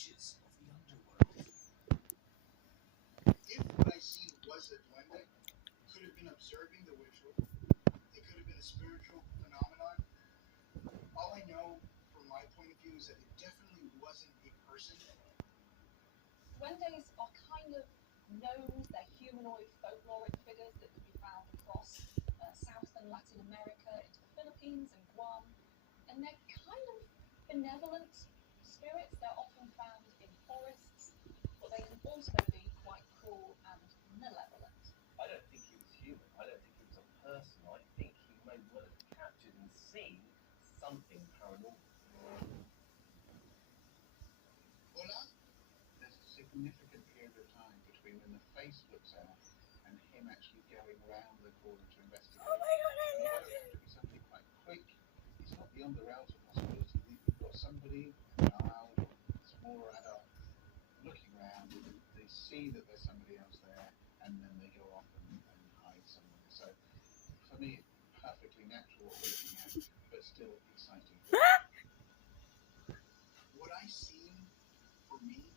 If what I seen was a duende, could have been observing the ritual. It could have been a spiritual phenomenon. All I know from my point of view is that it definitely wasn't a person. Duendes are kind of gnomes. They're humanoid folkloric figures that can be found across South and Latin America, into the Philippines and Guam. And they're kind of benevolent spirits. They're often found in forests, but they can also be quite cruel and malevolent. I don't think he was human. I don't think he was a person. I think he may well have captured and seen something paranormal. Hola? There's a significant period of time between when the face looks out and him actually going around the corner to investigate. Oh my god, I love It it. could be somebody quite quick. It's not beyond the realms of possibility. You've got somebody, a child, smaller adult, looking around, and they see that there's somebody else there, and then they go off and hide somewhere. So, for me, perfectly natural what we're looking at, but still exciting. What I seen, for me,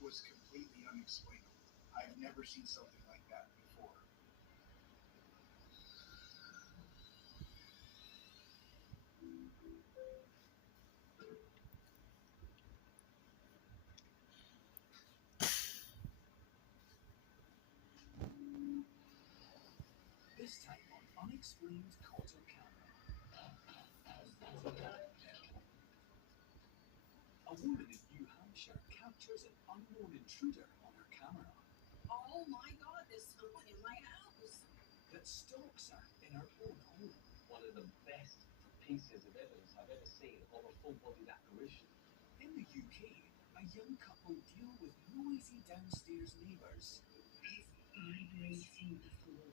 was completely unexplainable. I've never seen something like that before. This time on Unexplained Caught on Camera. A woman in New Hampshire captures an unknown intruder on her camera Oh my god, there's someone in my house. that stalks her in her own home. One of the best pieces of evidence I've ever seen of a full-bodied apparition. In the UK, a young couple deal with noisy downstairs neighbours. Vibrating the floor.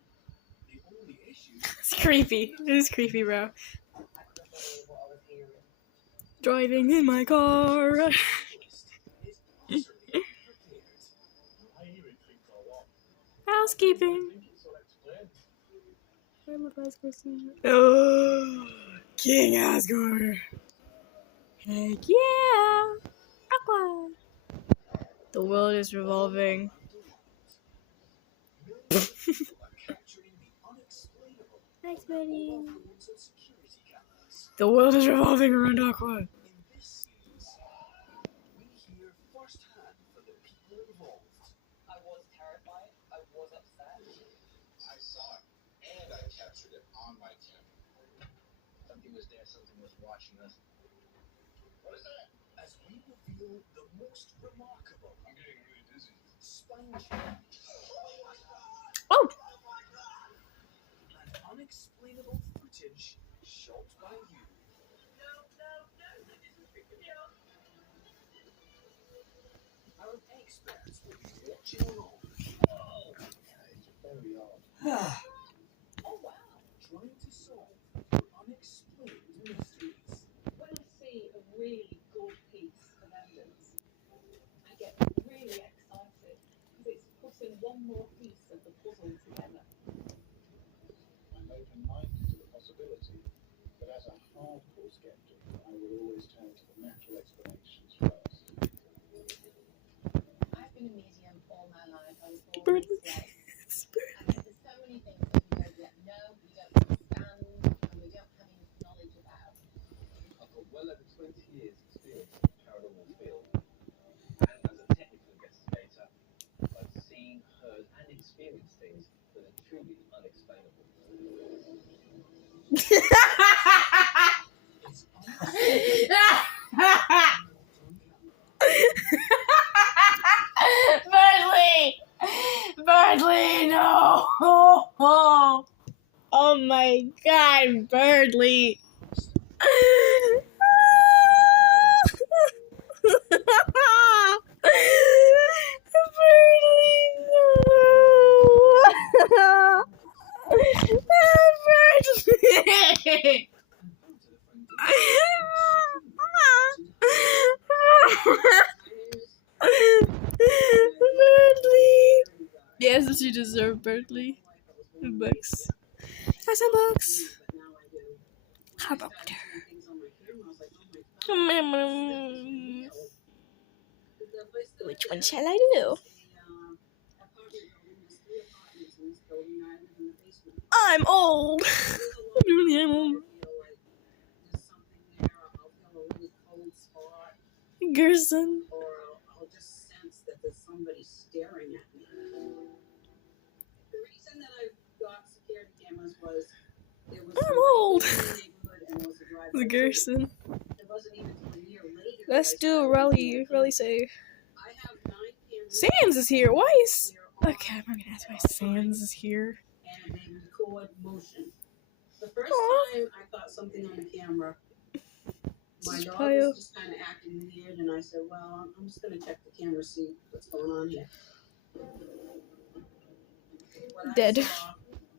The only issue It's creepy. It is creepy, bro. I couldn't believe what I was hearing. Driving in my car. is utterly unprepared. I even think a lot. Housekeeping. I think it's unexplained. Oh, King Asgore. Heck yeah. Aqua. The world is revolving. People are capturing the unexplainable. Thanks, buddy. Phones and security cameras. The world is revolving around Aqua. In this series, we hear firsthand from the people involved. I was terrified. I was upset. I saw it, and I captured it on my camera. Something was there, something was watching us. What is that? As we reveal the most remarkable, I'm getting really dizzy. spine-chilling, Oh, and unexplainable footage shot by you. no, this is freaking me out. Our experts will be watching along. It's very odd. Oh wow! Trying to solve unexplained mysteries. When I see a really good piece of evidence, I get really excited because it's putting one more piece of the puzzle together. I'm open-minded to the possibility, but as a hardcore skeptic, I will always turn to the natural explanations first. I've been a medium all my life. I was born Bird. this way. And there's so many things that we don't yet know, we don't understand, and we don't have enough knowledge about. I've got well over 20 years experience in the paranormal field. And as a technical investigator, I've seen, heard and experienced things that are truly unexplainable. It's Birdly, no! Oh my god, Birdly! Birdly, no! Birdly! Birdly! Yes, that you deserve, Birdly. Books. Have some books. How about the place that Which I one live shall I do? is a apartment building. There's 3 apartments in this building. I live in the basement. I'm old. There's a lot of Really times am I old. feel like there's something there. I'll feel a really cold spot, Gerson. or I'll just sense that there's somebody staring at me. The reason that I got security cameras was there was I'm some old. biking in the neighborhood and there was a drive-by The shooting. Gerson. It wasn't even until a year later that Let's I do a started looking at rally the save. I have 9 cameras. Sans is here. Why is... They're on Okay, I'm not gonna ask why at all Sans times, is here. and they record motion. The first Aw. time I caught something on the camera, my Just dog pile. was just kind of acting weird, and I said, well, I'm just going to check the camera, see what's going on here. What Dead. I saw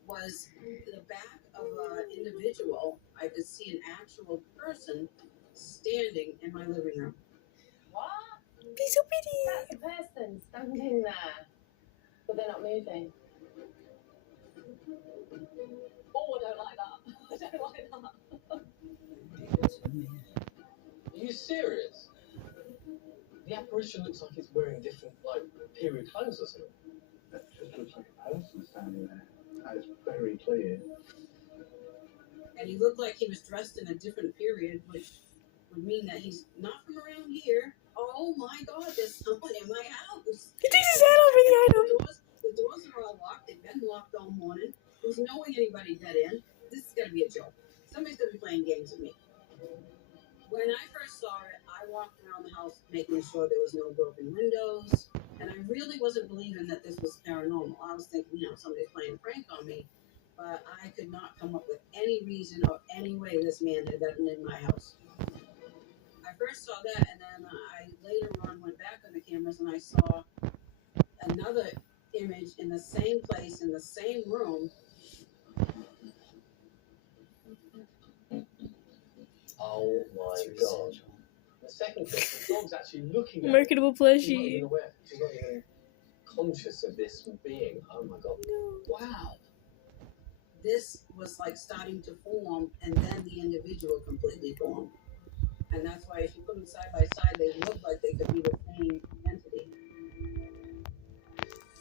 was the back of an individual. I could see an actual person standing in my living room. What? He's so pretty. That's a person standing there, but they're not moving. Oh, I don't like that. I don't like that. Are you serious? The apparition looks like it's wearing different, like, period clothes or something. That just looks like a person standing there. That is very clear. And he looked like he was dressed in a different period, which would mean that he's not from around here. Oh my God, there's someone in my house. He takes his hand over the item. The doors are all locked. They've been locked all morning. There's no way anybody got in. This is gonna be a joke. Somebody's gonna be playing games with me. When I first saw it, I walked around the house making sure there was no broken windows, and I really wasn't believing that this was paranormal. I was thinking, somebody's playing a prank on me, but I could not come up with any reason or any way this man had gotten in my house. I first saw that, and then I later on went back on the cameras and I saw another image in the same place, in the same room. Oh my God. The second clip, the dog's actually looking at Marketable She's not even plushie. aware. She's not even conscious of this being. Oh my God. Wow. This was like starting to form, and then the individual completely formed. And that's why if you put them side by side, they look like they could be the same entity.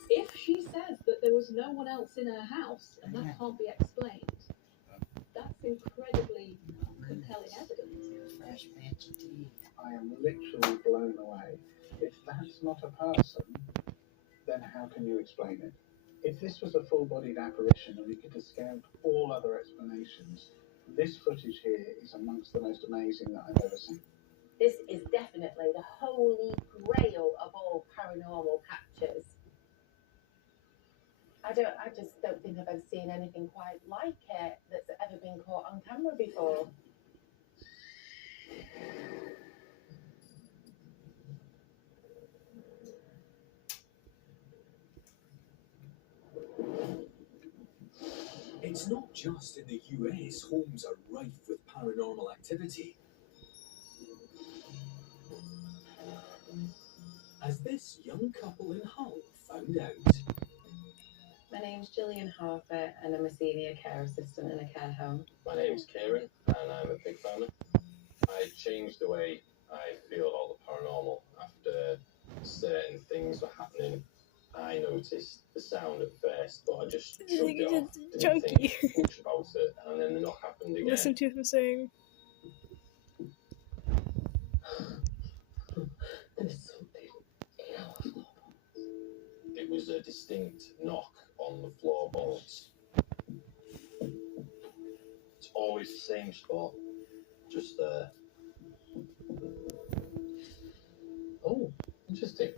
If she says that there was no one else in her house and that can't be explained, that's incredibly compelling evidence. I am literally blown away. If that's not a person, then how can you explain it? If this was a full-bodied apparition and we could discount all other explanations, this footage here is amongst the most amazing that I've ever seen. This is definitely the holy grail of all paranormal captures. I just don't think I've ever seen anything quite like it that's ever been caught on camera before. It's not just in the US homes are rife with paranormal activity. As this young couple in Hull found out. My name's Gillian Harper and I'm a senior care assistant in a care home. My name's Kieran and I'm a big fan. I changed the way I feel about the paranormal after certain things were happening. I noticed the sound at first, but I just shrugged it off. Didn't Chunky. think much about it, and then the knock happened again. Listen to him saying. There's something in our floorboards. It was a distinct knock on the floorboards. It's always the same spot, just there. Oh, interesting.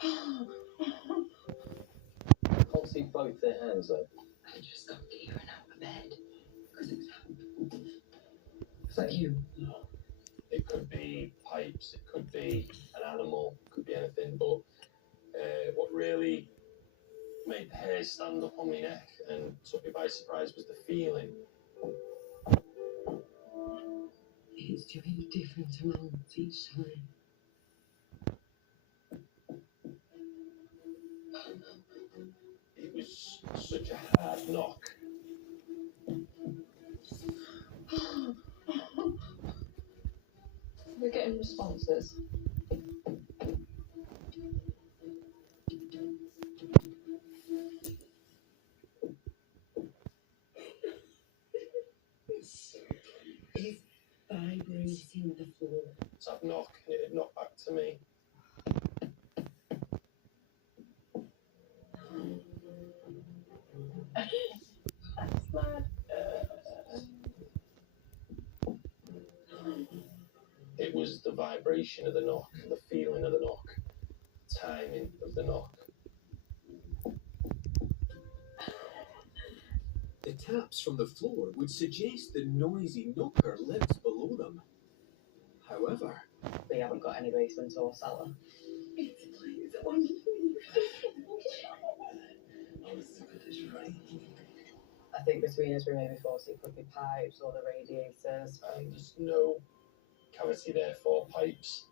I can't see both their hands though. I just got Kieran out of bed because it's happened. Is that you? No. It could be pipes, it could be an animal, it could be anything, but what really made the hairs stand up on my neck and took me by surprise was the feeling. It's doing different amounts each time. It was such a hard knock. We're getting responses. He's vibrating the floor. So I'd knock and it'd knock back to me. That's mad. It was the vibration of the knock, the feeling of the knock, timing of the knock. The taps from the floor would suggest the noisy knocker lives below them. However, We haven't got any basement or cellar. Please, I want you to I think between us we maybe thought it could be pipes or the radiators. And there's no cavity there for pipes.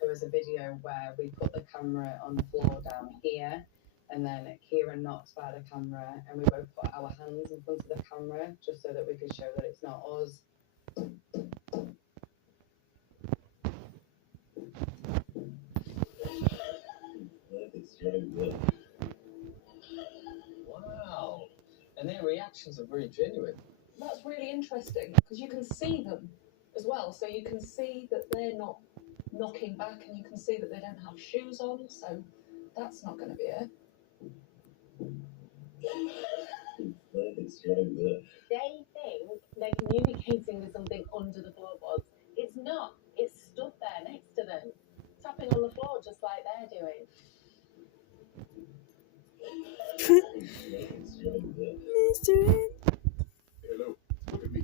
There was a video where we put the camera on the floor down here, and then Kieran knocks by the camera, and we both put our hands in front of the camera just so that we could show that it's not us. Wow. And their reactions are very genuine. That's really interesting because you can see them as well, so you can see that they're not knocking back, and you can see that they don't have shoes on, so that's not going to be it. They think they're communicating with something under the floorboards. It's not. It's stood there next to them, tapping on the floor just like they're doing. Mr. hello, look at me.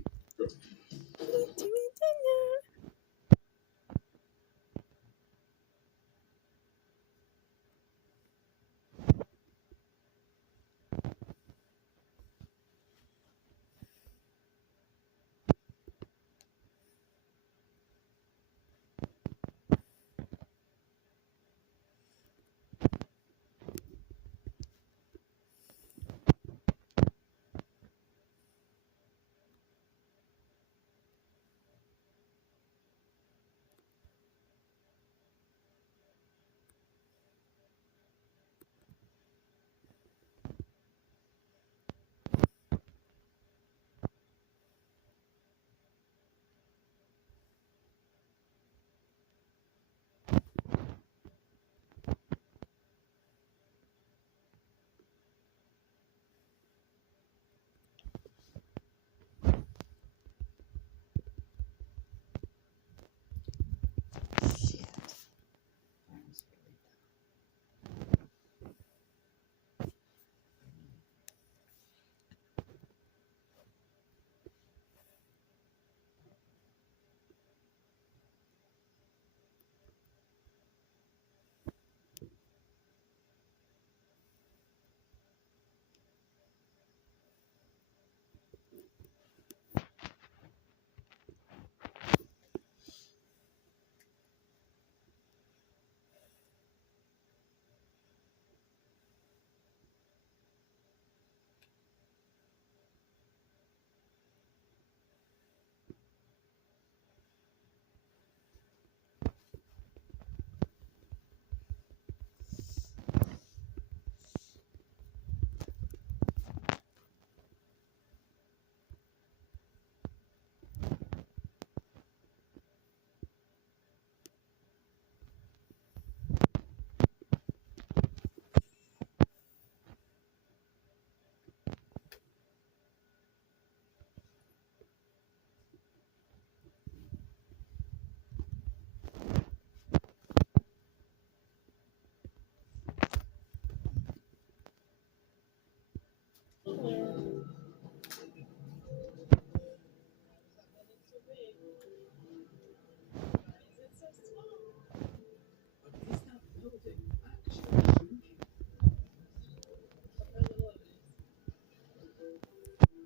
Go. But is that building actually shrinking?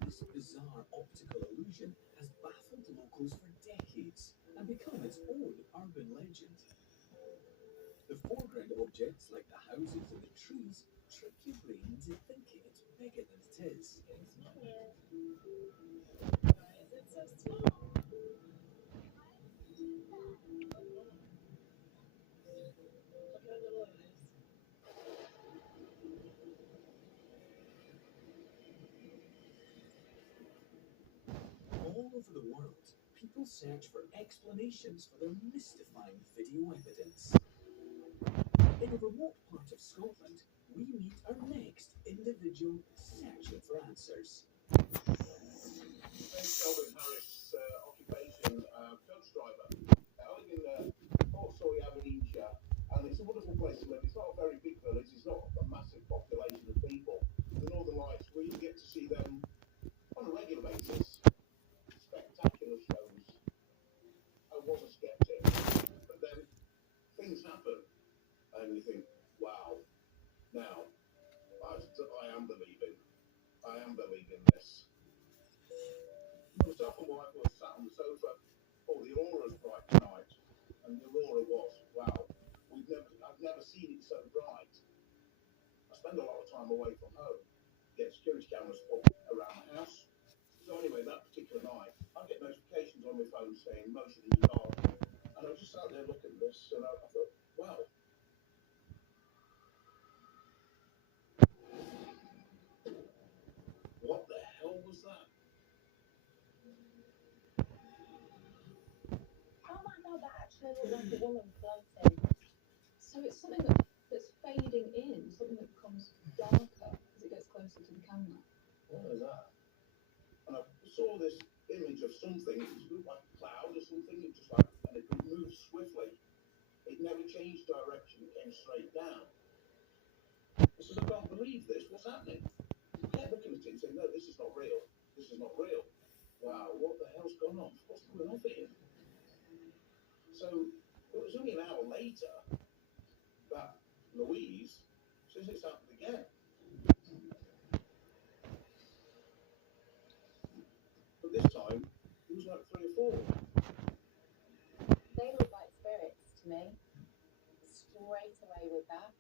This bizarre optical illusion has baffled locals for decades and become its own urban legend. The foreground objects, like the houses and the trees, trick your brain into thinking it's bigger than it is. All over the world, people search for explanations for their mystifying video evidence. In a remote part of Scotland, we meet our next individual searching for answers. Calvin Harris, occupation, coach driver. I live in Port Story, Aberdeenshire, and it's a wonderful place to live. It's not a very big village, it's not a massive population of people. The Northern Lights, we get to see them on a regular basis. Spectacular shows. I was a skeptic, but then things happen, and you think, wow, now I am believing. I am believing this. Myself and my wife was sat on the sofa. Oh, the aura's bright tonight, and the aurora was wow. I've never seen it so bright. I spend a lot of time away from home. Get security cameras up around the house. So anyway, that particular night, I get notifications on my phone saying motion in your garden, and I just sat there looking at this, and I thought, wow. What the hell was that? Oh my god, that actually looked like a woman floating. So it's something that's fading in, something that becomes darker as it gets closer to the camera. What was that? And I saw this image of something. It looked like a cloud or something. It just like, and it moved swiftly. It never changed direction. It came straight down. I said, I can't believe this. What's happening? I kept looking at it and saying, no, this is not real. This is not real. Wow, what the hell's gone on? What's going on here? So it was only an hour later that Louise says it's happened again. But this time, it was like 3 or 4. They look like spirits to me. Straight away with that,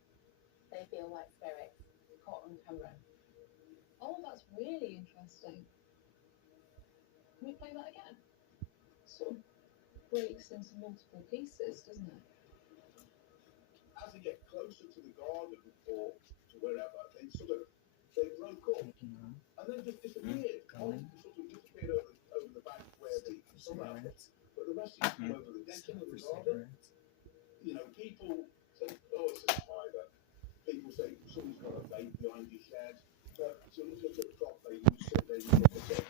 they feel like spirits caught on camera. Oh, that's really interesting. Can we play that again? Sort of breaks into multiple pieces, doesn't it? As they get closer to the garden or to wherever, they broke up and then just disappeared. One sort of disappeared over the bank where the summer happens, but the rest seemed to come over the decking of the garden. You know, people say, oh, it's a spider. People say, someone's got a vape behind your shed. But to look at it properly, you sit there and you look at it,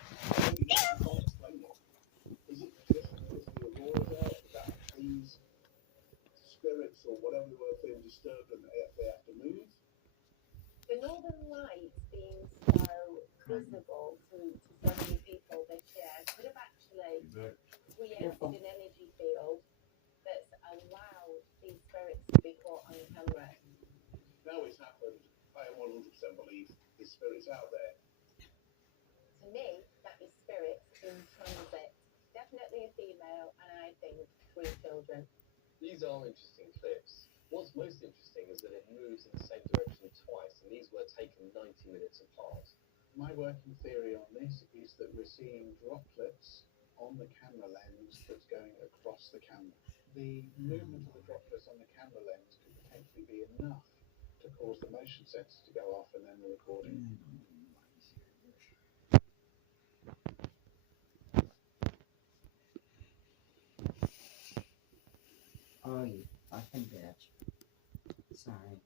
and you can't explain it. Is it just because the aurora's out that these spirits or whatever they were feel disturbed and they have to move? The northern lights being so visible to so many people this year could have actually created an energy field that's allowed these spirits to be caught on camera. Now it's happened, I 100% believe there's spirits out there. To me, that is spirits in transit. Definitely a female, and I think 3 children. These are interesting clips. What's most interesting is that it moves in the same direction twice, and these were taken 90 minutes apart. My working theory on this is that we're seeing droplets on the camera lens that's going across the camera. The movement of the droplets on the camera lens could potentially be enough to cause the motion sensor to go off and then the recording. Oh, you fucking bitch. Sorry.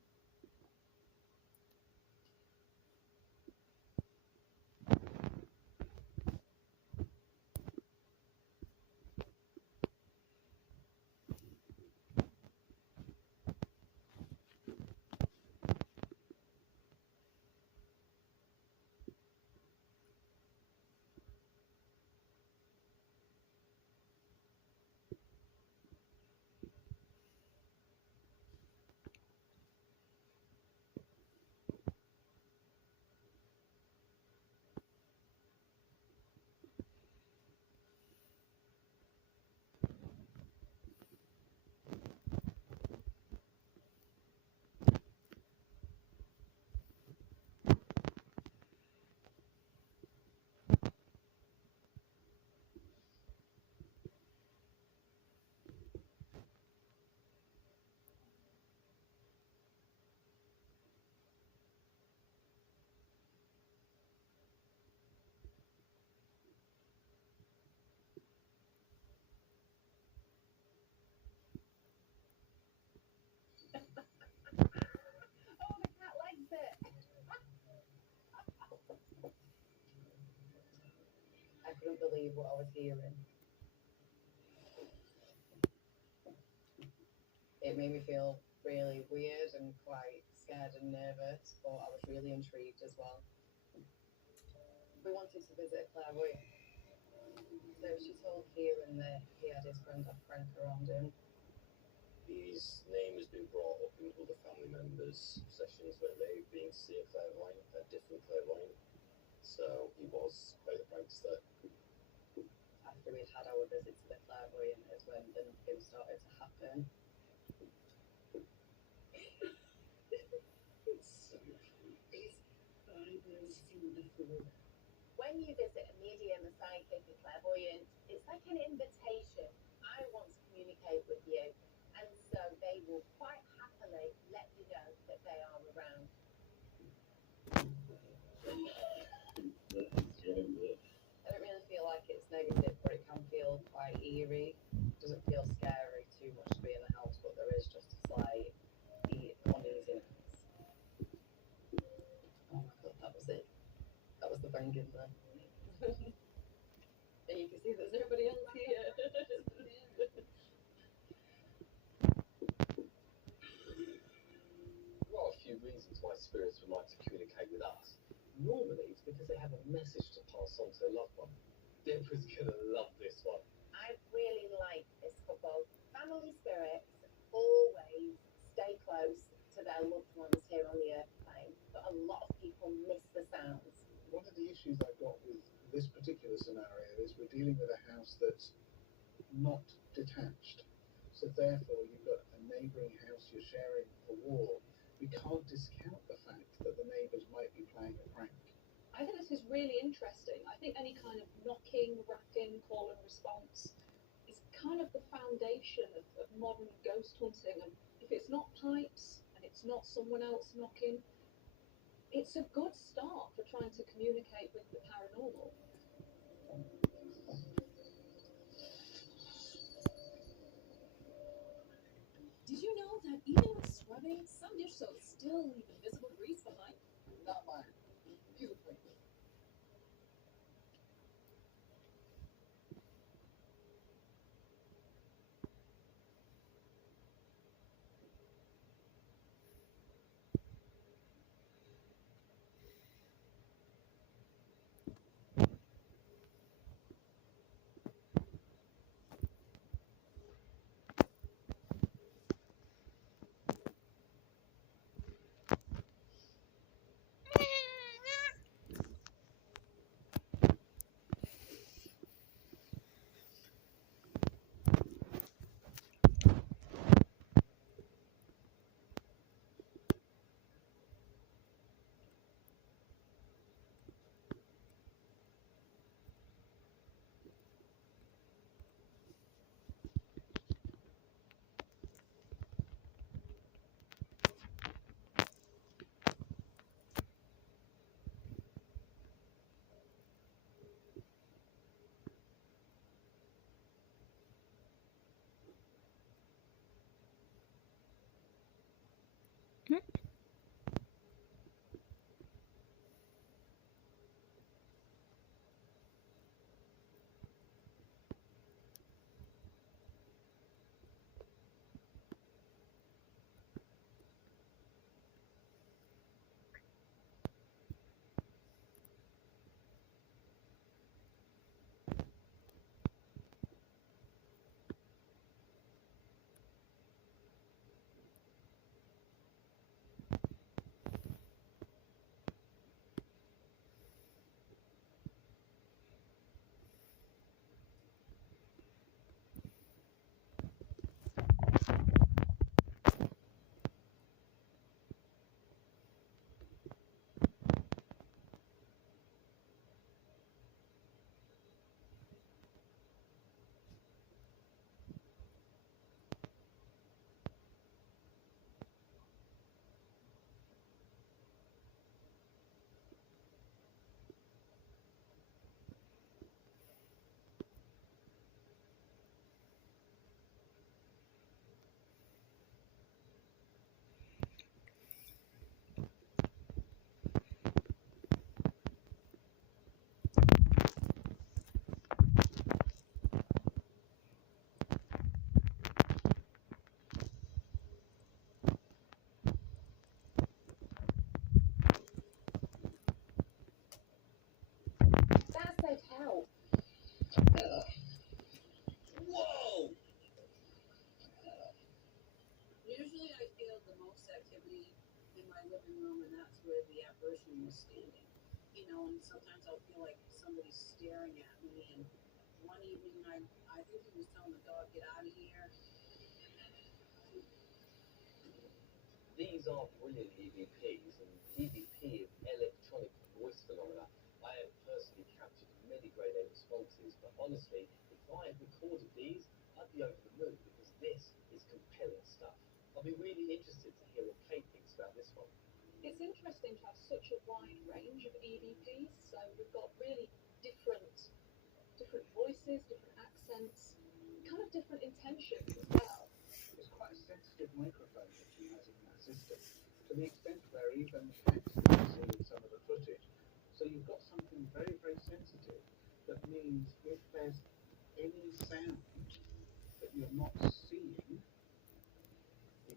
couldn't believe what I was hearing. It made me feel really weird and quite scared and nervous, but I was really intrigued as well. We wanted to visit Clairvoyant. So she told Kieran that he had his friend Frank around him. His name has been brought up in other family members' sessions where they've been to see a clairvoyant, a different clairvoyant. So he was quite a prankster. After we'd had our visit to the clairvoyant is when the knocking started to happen. It's so creepy. I've never seen before. When you visit a medium, a psychic, a clairvoyant, it's like an invitation. I want to communicate with you. And so they will quite happily let you know that they are around. I don't really feel like it's negative, but it can feel quite eerie. It doesn't feel scary too much to be in the house, but there is just a slight uneasiness. Oh my god, that was it. That was the banging there. And you can see there's nobody else here. There are a few reasons why spirits would like to communicate with us. Normally, it's because they have a message to pass on to a loved one. Deborah's gonna love this one. I really like this couple. Family spirits always stay close to their loved ones here on the earth plane, but a lot of people miss the sounds. One of the issues I've got with this particular scenario is we're dealing with a house that's not detached. So therefore, you've got a neighbouring house, you're sharing a wall. We can't discount the fact that the neighbours might be playing a prank. I think this is really interesting. I think any kind of knocking, rapping, call and response is kind of the foundation of modern ghost hunting. And if it's not pipes and it's not someone else knocking, it's a good start for trying to communicate with the paranormal. Did you know that even with scrubbing, some dish soaps still leave invisible grease behind? Not mine. Piece of paper. staring at me. And one evening, I think he was telling the dog, "Get out of here." These are brilliant EVPs, and EVP is electronic voice phenomena. I have personally captured many grade A responses, but honestly, if I had recorded these, I'd be over the moon because this is compelling stuff. I'll be really interested to hear what Kate thinks about this one. It's interesting to have such a wide range of EVPs. So we've got really different voices, different accents, kind of different intentions as well. It's quite a sensitive microphone that she has in that system, to the extent where even Max can see in some of the footage. So you've got something very, very sensitive. That means if there's any sound that you're not seeing, you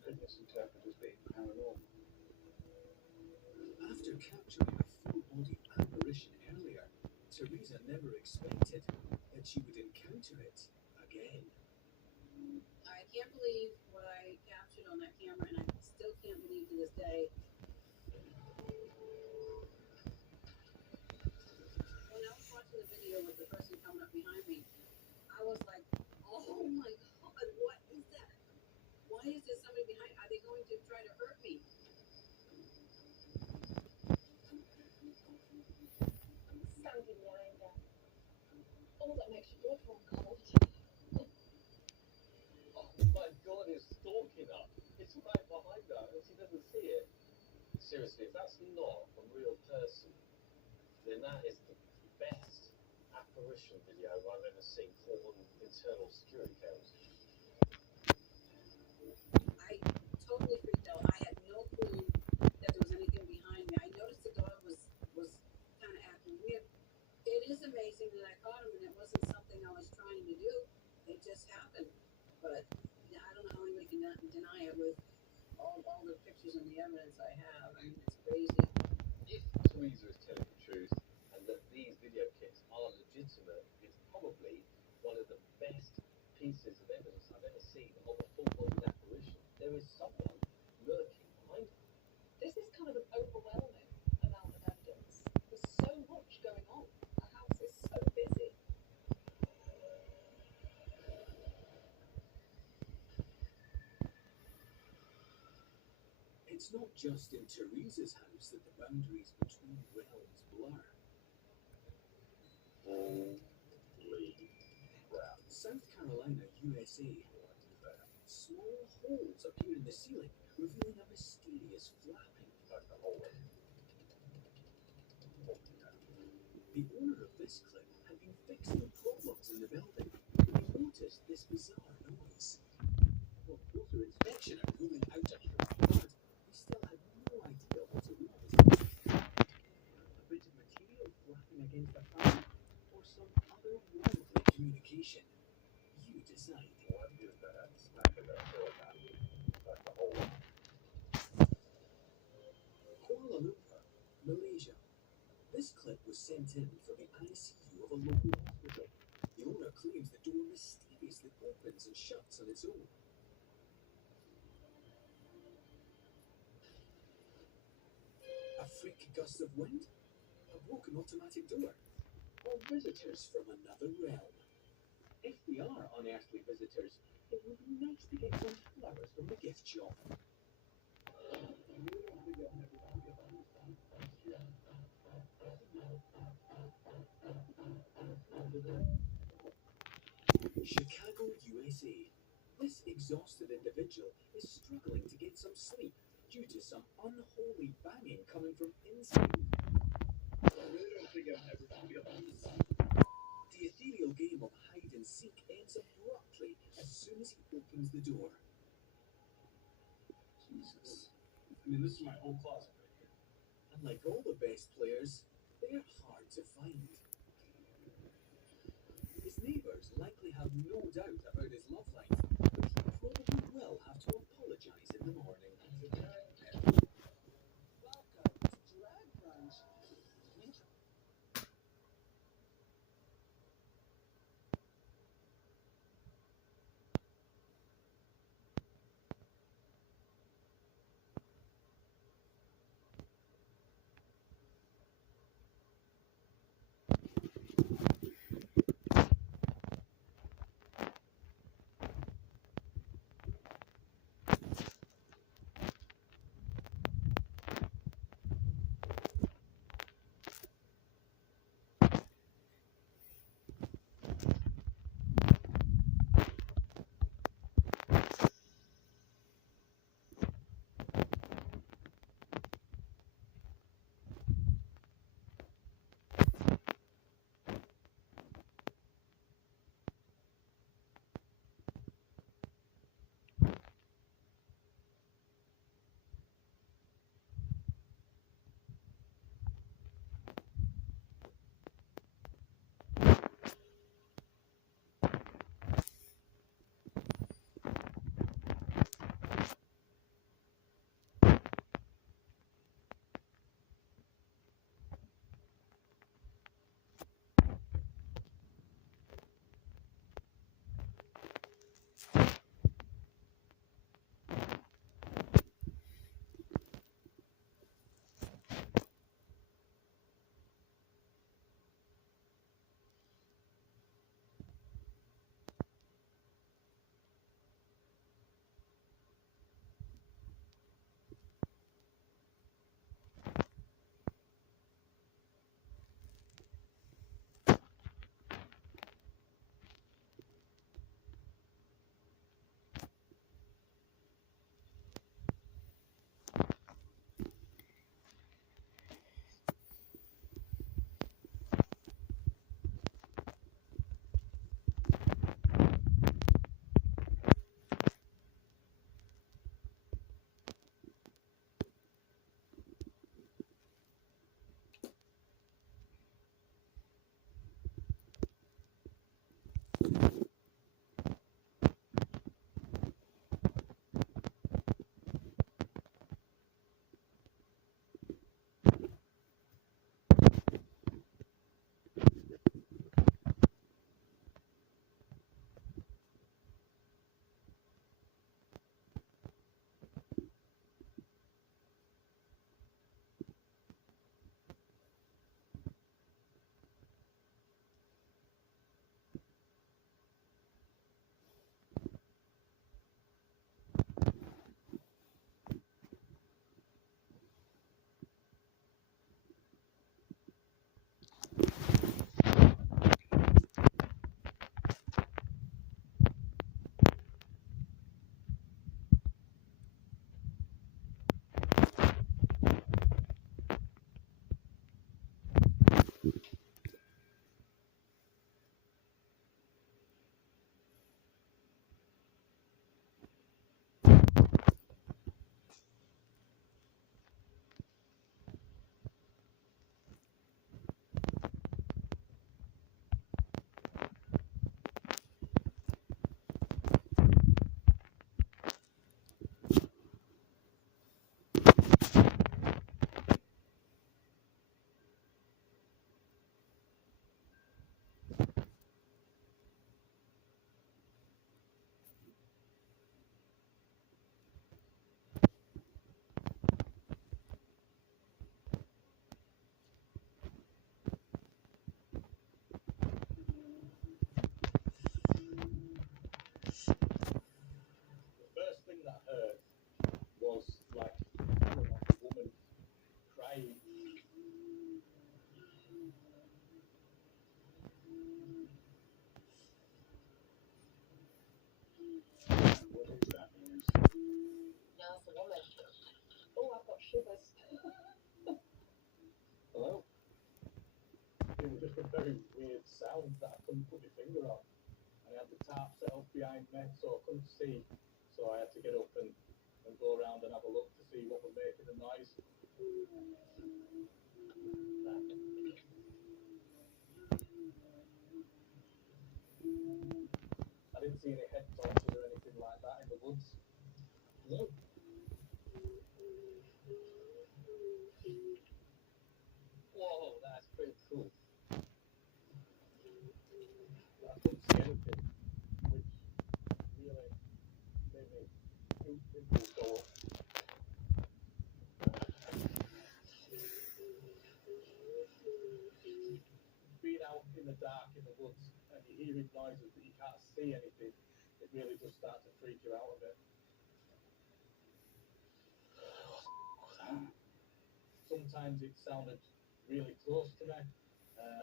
could misinterpret as being paranormal. After capturing a full-body apparition earlier, Teresa never expected that she would encounter it again. I can't believe what I captured on that camera, and I still can't believe to this day. When I was watching the video with the person coming up behind me, I was like, "Oh my God, what is that? Why is there somebody behind? Are they going to try to hurt me?" Stand in your anger. Oh, that makes your blood run cold. Oh my god, it's stalking her. It's right behind her and she doesn't see it. Seriously, if that's not a real person, then that is the best apparition video I've ever seen caught on internal security cameras. I totally freaked out. I had no clue that there was anything behind me. I noticed the dog was kind of acting weird. It is amazing that I caught him, and it wasn't something I was trying to do. It just happened. But yeah, I don't know how anybody can deny it with all the pictures and the evidence I have. I mean, it's crazy. If Teresa is telling the truth and that these video clips are legitimate, it's probably one of the best pieces of evidence I've ever seen of a full-body apparition. There is someone lurking behind her. This is kind of an overwhelming amount of evidence. There's so much going on. The house is so busy. It's not just in Teresa's house that the boundaries between realms blur. Holy crap. South Carolina, USA. Small holes appear in the ceiling, revealing a mysterious flapping. Like the hallway. The owner of this clip had been fixing problems in the building when he noticed this bizarre noise. On closer inspection and ruling out a human blood, he still had no idea what it was. A bit of material flapping against the panel, or some otherworldly communication. You decide. What is that? Smacking that door down. Like the hallway. Kuala Lumpur, Malaysia. This clip was sent in from the ICU of a local hospital. The owner claims the door mysteriously opens and shuts on its own. A freak gust of wind? A broken automatic door? Or visitors from another realm? If they are unearthly visitors, it would be nice to get some flowers from the gift shop. Chicago, USA. This exhausted individual is struggling to get some sleep due to some unholy banging coming from inside. The ethereal game of hide and seek ends abruptly as soon as he opens the door. Jesus. I mean, this is my whole closet right here. And like all the best players, they're hard to find. His neighbours likely have no doubt about his love life, but he probably will have to apologise in the morning. Welcome to Drag Brunch. very weird sound that I couldn't put my finger on. And I had the tarp set up behind me, so I couldn't see. So I had to get up and go around and have a look to see what was making the noise. I didn't see any head torches or anything like that in the woods. No. Whoa, that's pretty cool. I couldn't see anything, which really made me impulse go up. Being out in the dark in the woods and you're hearing noises but you can't see anything, it really does start to freak you out a bit. Sometimes it sounded really close to me,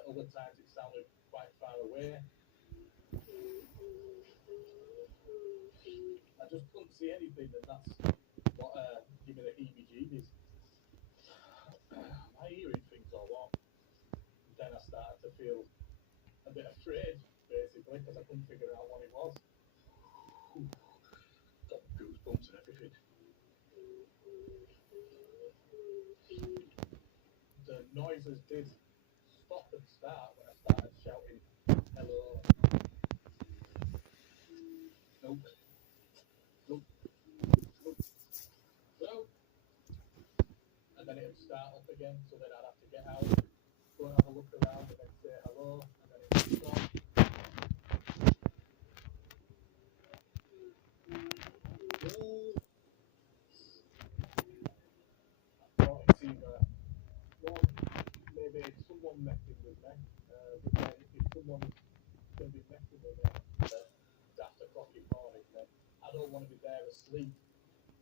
other times it sounded quite far away. I just couldn't see anything, and that's what gave me the heebie-jeebies. Am I hearing things or what? Then I started to feel a bit afraid, basically, because I couldn't figure out what it was. Got goosebumps and everything. The noises did stop and start when I started shouting, hello. Nope. Nope. Nope. Hello. And then it would start up again, so then I'd have to get out, go and have a look around, and then say hello, and then it would stop. I thought it's either one, maybe someone messing with me, but then if someone's going to be messing with me at after o'clock in the morning, then I don't want to be there asleep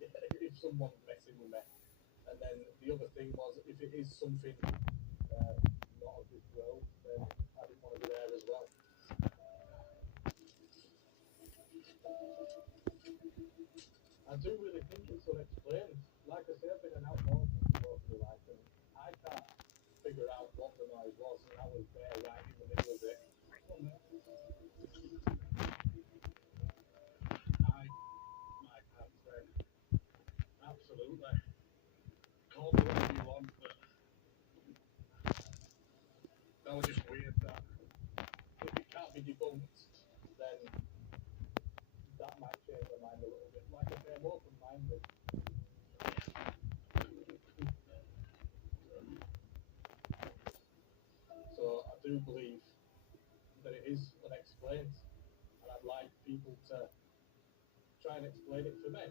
if someone's messing with me. And then the other thing was, if it is something not of this world, then I didn't want to be there as well. I do really think it's unexplained. Like I say, I've been an outdoorsman most of my life, and I can't figure out what the noise was, and I was there right in the middle of it. My past friend, absolutely. Call me whatever you want, but that was just weird. That if it can't be debunked, then that might change my mind a little bit. Like I say, I'm open-minded. So I do believe that it is unexplained, and I'd like people to try and explain it for me.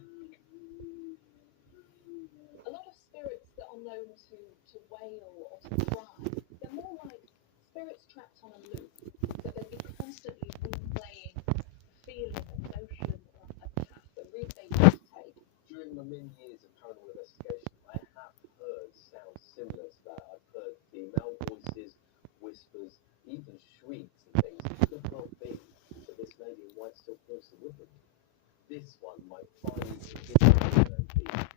A lot of spirits that are known to wail or to cry, they're more like spirits trapped on a loop, that they'd be constantly replaying a feeling, an emotion, or a path, a route they used to take. During my many years of paranormal investigation, I have heard sounds similar to that. I've heard female voices, whispers, even shrieks and things. It could well be that this lady in white still calls the woodland. This one might finally convince me to know peace.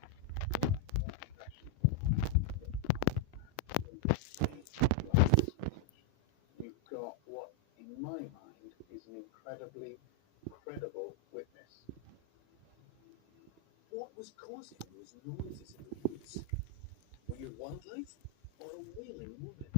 You've got what, in my mind, is an incredibly credible witness. What was causing those noises in the woods? Weird wildlife or a wailing woman?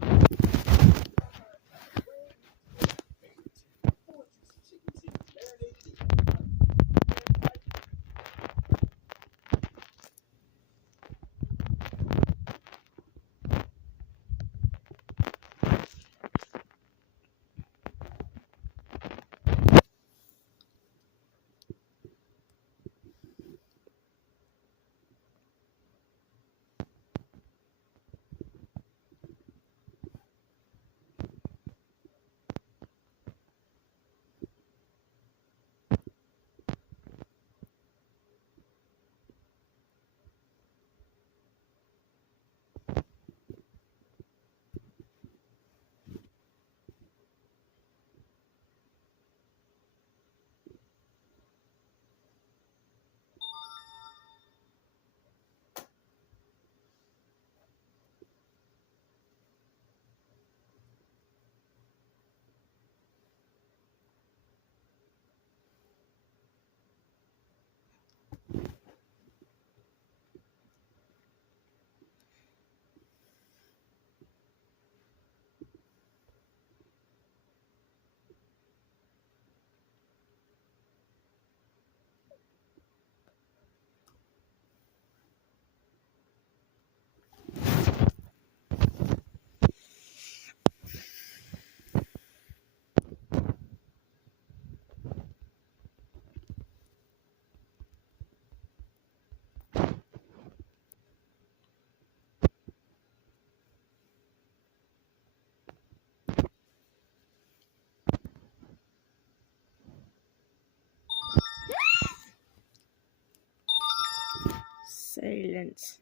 Silence.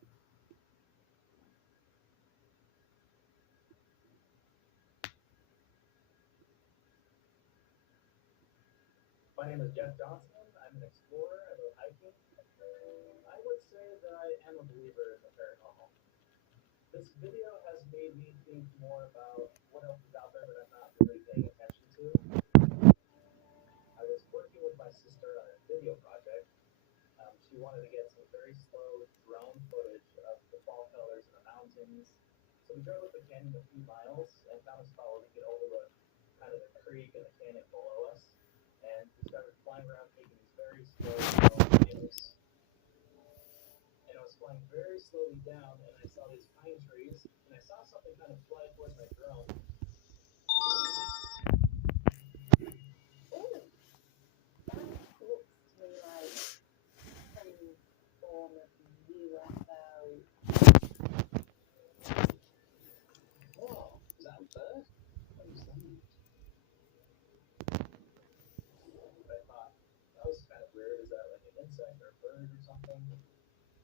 My name is Jeff Johnson. I'm an explorer. I love hiking. I would say that I am a believer in the paranormal. This video has made me think more about what else is out there that I'm not really paying attention to. I was working with my sister on a video project. She wanted to get some very slow drone footage of the fall colors in the mountains. So we drove up the canyon a few miles and found a spot where we could overlook kind of the creek and the canyon below us. And we started flying around taking these very slow drone videos. And I was flying very slowly down, and I saw these pine trees, and I saw something kind of fly towards my drone. Oh, that looks to me like some form of UFO. Whoa, is that a bird? What is that? I thought, that was kind of weird. Is that like an insect or a bird or something?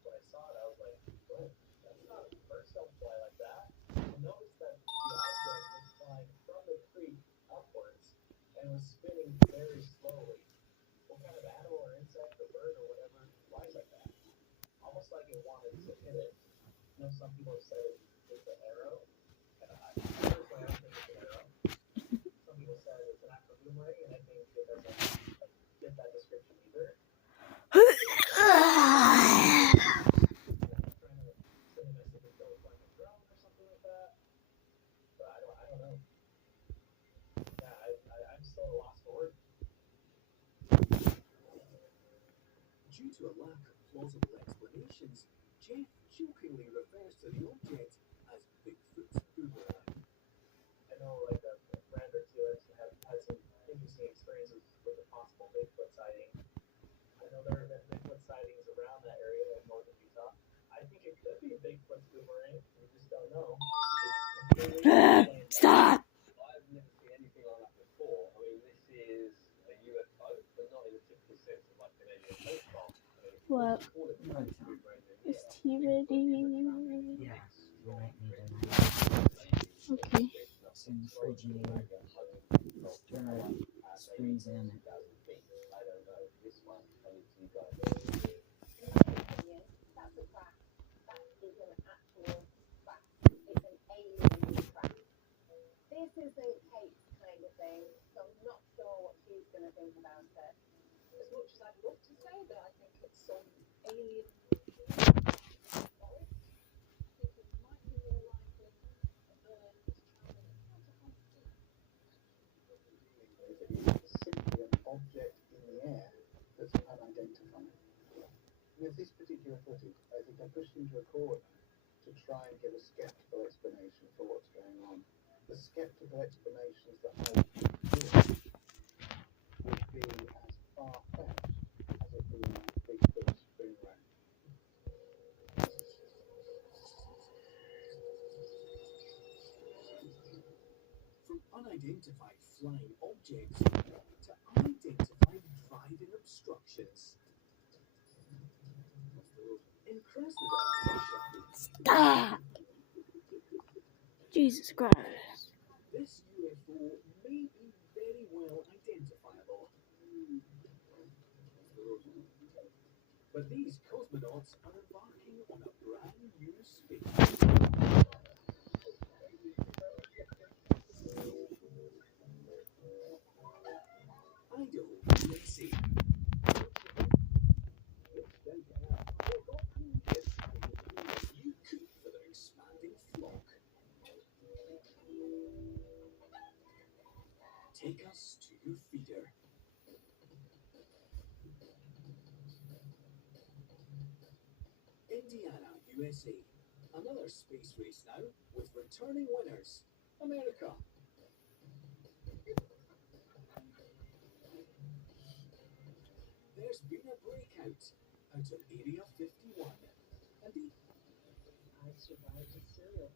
When I saw it, I was like, what? That's not a bird. Don't fly like that. I noticed that the object was flying from the creek upwards and was spinning very slowly. What kind of animal or insect or bird or whatever flies like that? Almost like it wanted to hit it. You know, some people have said it's an arrow. And personally, I don't think it's an arrow. Some people said it's an actual boomerang, and I think it doesn't fit that description either. Trying to send a message that goes like a drone or something like that. But I don't know. Yeah, I'm still at a loss for words. Due to a lack of plausible explanations, Jeff jokingly refers to the object as Bigfoot's boomerang. I know like a friend or two has had some interesting experiences with a possible Bigfoot sighting. I know there have been Bigfoot sightings around that area in northern Utah. I think it could be a Bigfoot's boomerang. We just don't know. It's completely Stop! I've never seen anything like that before. I mean, this is a UFO, but not in the typical sense of like an alien spacecraft. Well, Call it no, is tea ready? Yeah, you might need a knife. Okay. It's in the fridge here. Stir it, spoons in it. I don't know. This one, I need to go. In my opinion, that's a craft. That is an actual craft. It's an alien craft. This isn't Kate's kind of thing, so I'm not sure what she's going to think about it. As much as I'd love to say that I think it's some alien forest, I think it might be more likely a bird that's travelling at quite a high speed. Is simply an object in the air that's unidentified. With this particular footage, I think I pushed into a corner to try and give a skeptical explanation for what's going on. The skeptical explanations that I would give would be as far-fetched as it being Bigfoot's boomerang. From unidentified flying objects to unidentified driving obstructions. In Krasnodar, Stop! Jesus Christ. this UFO may be very well identifiable. But these cosmonauts are embarking on a brand new space. Idaho, USA. You cook for their expanding flock. Take us to your feeder. Indiana, USA. Another space race now with returning winners. America. There's been a breakout out of Area 51. And I survived a serial